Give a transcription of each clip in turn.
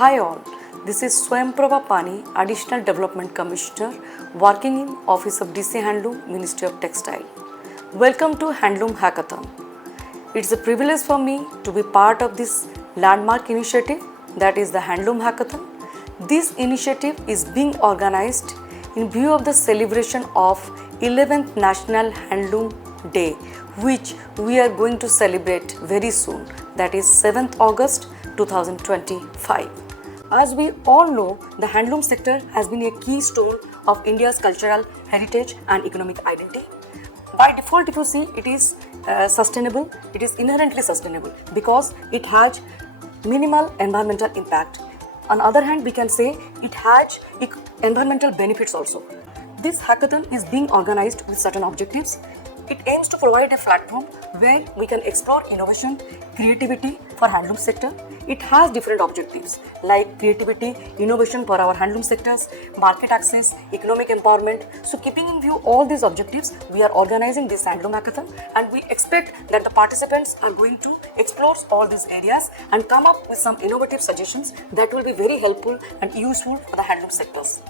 Hi all, this is Swayamprava Pani, Additional Development Commissioner, working in Office of DC Handloom, Ministry of Textile. Welcome to Handloom Hackathon. It's a privilege for me to be part of this landmark initiative, that is the Handloom Hackathon. This initiative is being organized in view of the celebration of 11th National Handloom Day, which we are going to celebrate very soon, that is 7th August 2025. As we all know, the handloom sector has been a keystone of India's cultural heritage and economic identity. By default, if you see, it is sustainable, it is inherently sustainable because it has minimal environmental impact. On the other hand, we can say it has environmental benefits also. This hackathon is being organized with certain objectives. It aims to provide a platform where we can explore innovation, creativity for handloom sector. It has different objectives like creativity, innovation for our handloom sectors, market access, economic empowerment. So keeping in view all these objectives, we are organizing this handloom hackathon, and we expect that the participants are going to explore all these areas and come up with some innovative suggestions that will be very helpful and useful for the handloom sectors.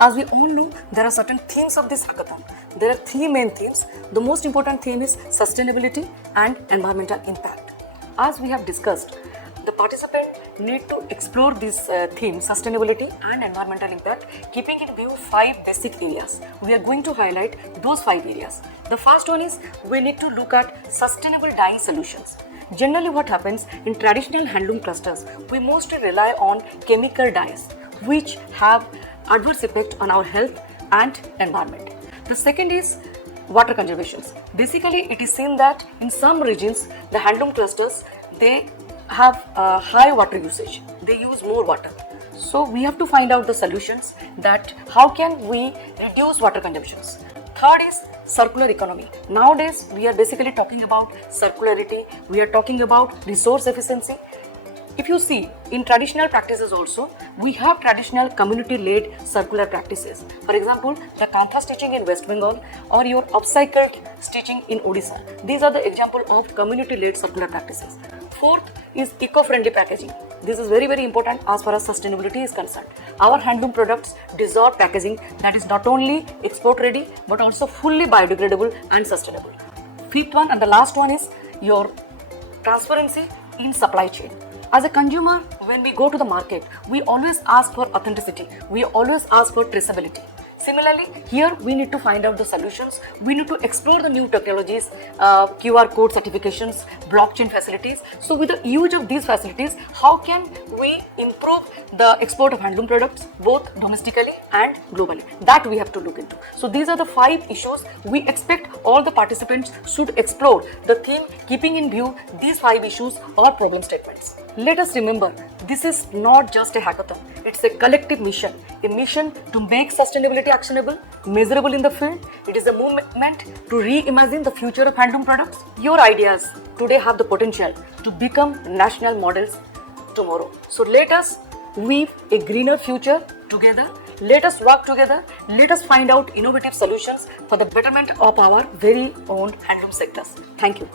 As we all know, there are certain themes of this hackathon. There are three main themes. The most important theme is sustainability and environmental impact. As we have discussed, the participants need to explore this theme, sustainability and environmental impact, keeping in view 5 basic areas. We are going to highlight those 5 areas. The first one is we need to look at sustainable dyeing solutions. Generally what happens in traditional handloom clusters, we mostly rely on chemical dyes, which have adverse effect on our health and environment. The second is water conservation. Basically, it is seen that in some regions, the handloom clusters, they have high water usage. They use more water. So we have to find out the solutions that how can we reduce water consumption. Third is circular economy. Nowadays, we are basically talking about circularity. We are talking about resource efficiency. If you see, in traditional practices also, we have traditional community-led circular practices. For example, the Kantha stitching in West Bengal or your upcycled stitching in Odisha. These are the example of community-led circular practices. Fourth is eco-friendly packaging. This is very important as far as sustainability is concerned. Our handloom products deserve packaging that is not only export ready but also fully biodegradable and sustainable. Fifth one and the last one is your transparency in supply chain. As a consumer, when we go to the market, we always ask for authenticity. We always ask for traceability. Similarly, here we need to find out the solutions. We need to explore the new technologies, QR code certifications, blockchain facilities. So with the use of these facilities, how can we improve the export of handloom products both domestically and globally? That we have to look into. So these are the 5 issues we expect all the participants should explore the theme, keeping in view these 5 issues or problem statements. Let us remember, this is not just a hackathon. It's a collective mission. A mission to make sustainability actionable, measurable in the field. It is a movement to reimagine the future of handloom products. Your ideas today have the potential to become national models tomorrow. So let us weave a greener future together. Let us work together. Let us find out innovative solutions for the betterment of our very own handloom sectors. Thank you.